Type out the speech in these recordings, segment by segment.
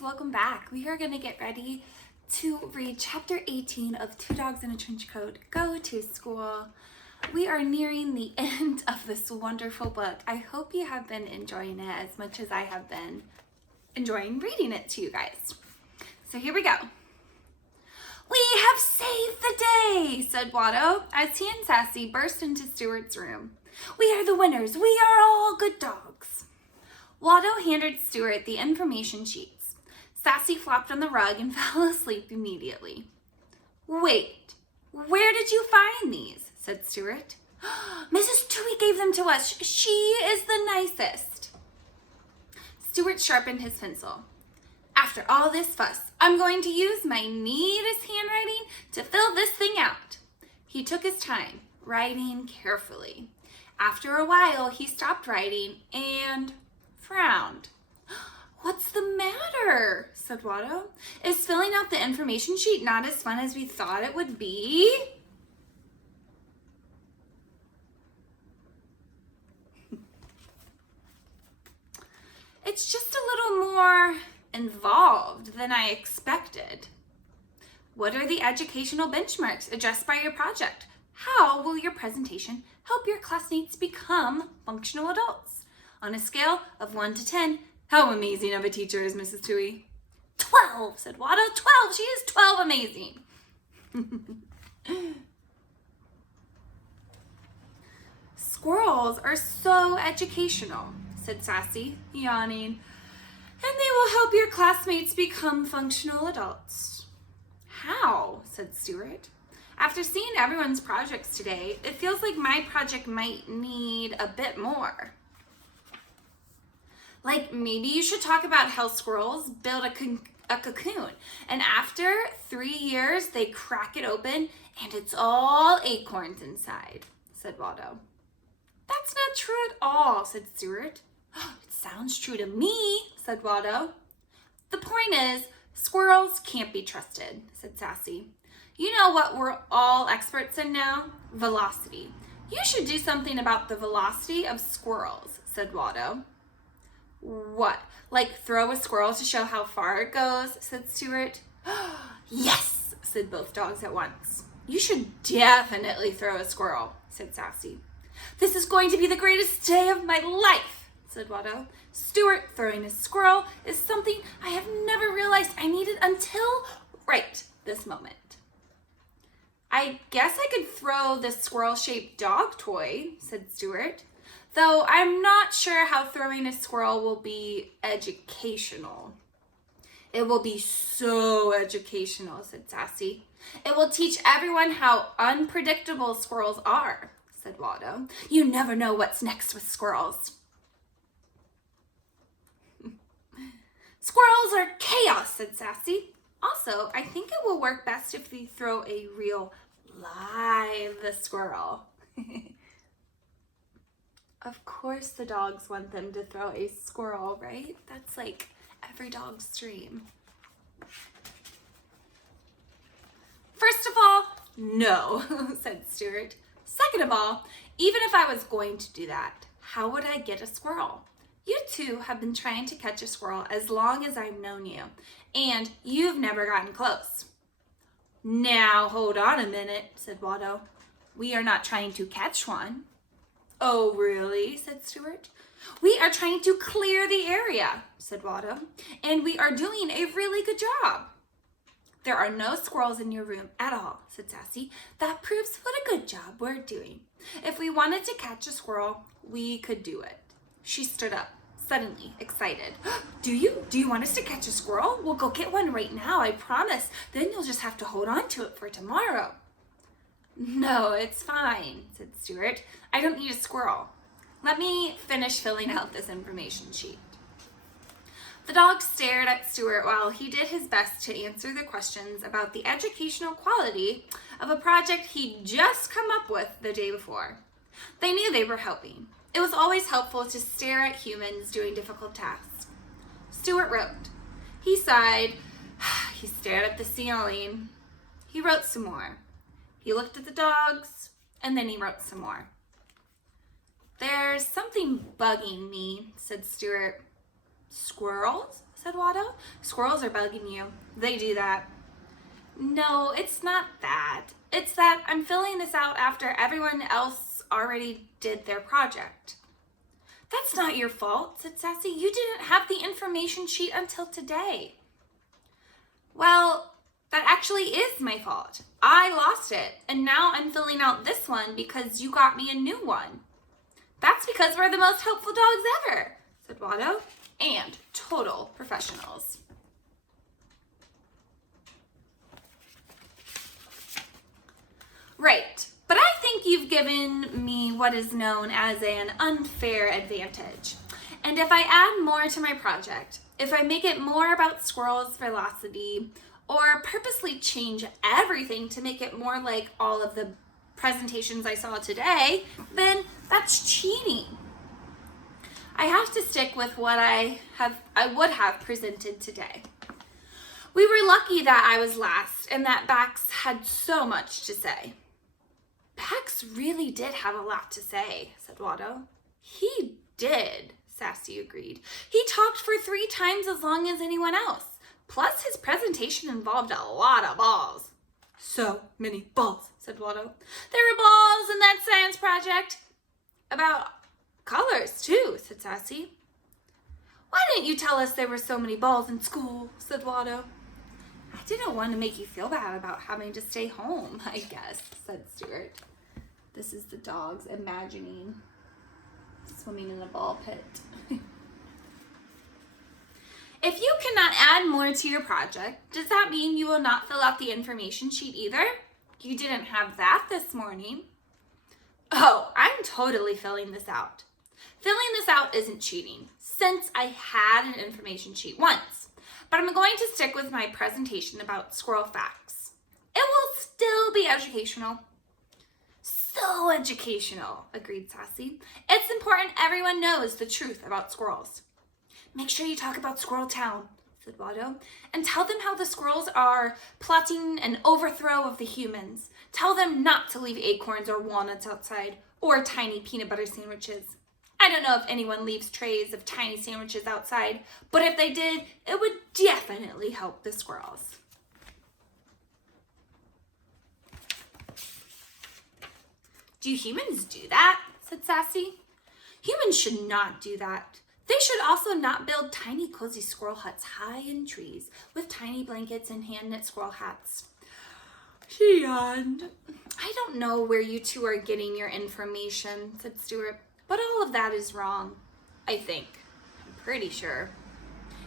welcome back. We are going to get ready to read chapter 18 of Two Dogs in a Trench Coat Go to School. We are nearing the end of this wonderful book. I hope you have been enjoying it as much as I have been enjoying reading it to you guys. So here we go. "We have saved the day," said Watto as he and Sassy burst into Stuart's room. "We are the winners. We are all good dogs." Watto handed Stuart the information sheets. Sassy flopped on the rug and fell asleep immediately. "Wait, where did you find these?" said Stuart. "Mrs. Toohey gave them to us. She is the nicest." Stuart sharpened his pencil. "After all this fuss, I'm going to use my neatest handwriting to fill this thing out." He took his time, writing carefully. After a while, he stopped writing and frowned. "What's the matter?" said Watto. "Is filling out the information sheet not as fun as we thought it would be?" "It's just a little more involved than I expected." "What are the educational benchmarks addressed by your project? How will your presentation help your classmates become functional adults? On a scale of 1 to 10, how amazing of a teacher is Mrs. Toohey?" 12, said Watto. 12, she is 12 amazing. "Squirrels are so educational," said Sassy, yawning. "And they will help your classmates become functional adults." "How?" said Stuart. "After seeing everyone's projects today, it feels like my project might need a bit more. Like maybe you should talk about how squirrels build a cocoon, and after 3 years they crack it open and it's all acorns inside," said Watto. "That's not true at all," said Stuart. "It sounds true to me," said Watto. "The point is, squirrels can't be trusted," said Sassy. "You know what we're all experts in now? Velocity. You should do something about the velocity of squirrels," said Watto. "What, like throw a squirrel to show how far it goes?" said Stuart. "Yes," said both dogs at once. "You should definitely throw a squirrel," said Sassy. "This is going to be the greatest day of my life," said Watto. "Stuart throwing a squirrel is something I have never realized I needed until right this moment." "I guess I could throw the squirrel-shaped dog toy," said Stuart. "Though I'm not sure how throwing a squirrel will be educational." "It will be so educational," said Sassy. "It will teach everyone how unpredictable squirrels are," said Watto. "You never know what's next with squirrels." "Squirrels are chaos," said Sassy. "Also, I think it will work best if we throw a real live squirrel." Of course the dogs want them to throw a squirrel, right? That's like every dog's dream. "First of all, no," said Stuart. "Second of all, even if I was going to do that, how would I get a squirrel? You two have been trying to catch a squirrel as long as I've known you, and you've never gotten close." "Now, hold on a minute," said Watto. "We are not trying to catch one." "Oh, really?" said Stuart. "We are trying to clear the area," said Watto, "and we are doing a really good job." "There are no squirrels in your room at all," said Sassy. "That proves what a good job we're doing. If we wanted to catch a squirrel, we could do it." She stood up, suddenly excited. Do you want us to catch a squirrel? We'll go get one right now, I promise. Then you'll just have to hold on to it for tomorrow." "No, it's fine," said Stuart. "I don't need a squirrel. Let me finish filling out this information sheet." The dog stared at Stuart while he did his best to answer the questions about the educational quality of a project he'd just come up with the day before. They knew they were helping. It was always helpful to stare at humans doing difficult tasks. Stuart wrote. He sighed. He stared at the ceiling. He wrote some more. He looked at the dogs, and then he wrote some more. "There's something bugging me," said Stuart. "Squirrels?" said Watto. Squirrels are bugging you. They do that. No, it's not that. It's that I'm filling this out after everyone else already did their project. That's not your fault, said Sassy. You didn't have the information sheet until today. Well, that actually is my fault. I lost it, and now I'm filling out this one because you got me a new one. That's because we're the most helpful dogs ever, said Watto, and total professionals. Right, but I think you've given me what is known as an unfair advantage. And if I add more to my project, if I make it more about squirrels' velocity, or purposely change everything to make it more like all of the presentations I saw today, then that's cheating. I have to stick with what I would have presented today. We were lucky that I was last and that Bax had so much to say. Bax really did have a lot to say, said Watto. He did, Sassy agreed. He talked for 3 times as long as anyone else. Plus, his presentation involved a lot of balls. So many balls, said Watto. There were balls in that science project. About colors, too, said Sassy. Why didn't you tell us there were so many balls in school, said Watto. I didn't want to make you feel bad about having to stay home, I guess, said Stuart. This is the dogs imagining swimming in a ball pit. If you cannot add more to your project, does that mean you will not fill out the information sheet either? You didn't have that this morning. Oh, I'm totally filling this out. Filling this out isn't cheating, since I had an information sheet once. But I'm going to stick with my presentation about squirrel facts. It will still be educational. So educational, agreed Sassy. It's important everyone knows the truth about squirrels. Make sure you talk about Squirrel Town, said Watto, and tell them how the squirrels are plotting an overthrow of the humans. Tell them not to leave acorns or walnuts outside, or tiny peanut butter sandwiches. I don't know if anyone leaves trays of tiny sandwiches outside, but if they did, it would definitely help the squirrels. Do humans do that? Said Sassy. Humans should not do that. They should also not build tiny cozy squirrel huts high in trees with tiny blankets and hand-knit squirrel hats. She yawned. I don't know where you two are getting your information, said Stuart, but all of that is wrong, I think. I'm pretty sure.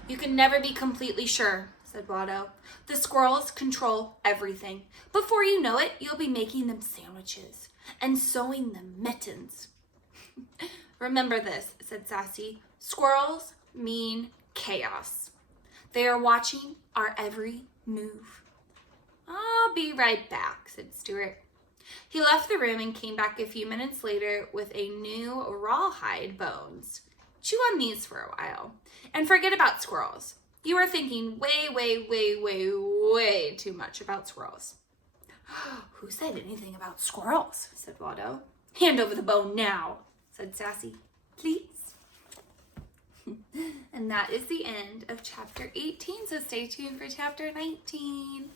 You can never be completely sure, said Watto. The squirrels control everything. Before you know it, you'll be making them sandwiches and sewing them mittens. Remember this, said Sassy. Squirrels mean chaos. They are watching our every move. I'll be right back, said Stuart. He left the room and came back a few minutes later with a new rawhide bones. Chew on these for a while and forget about squirrels. You are thinking way too much about squirrels. Who said anything about squirrels? Said Watto. Hand over the bone now, said Sassy. Please. And that is the end of chapter 18, so stay tuned for chapter 19.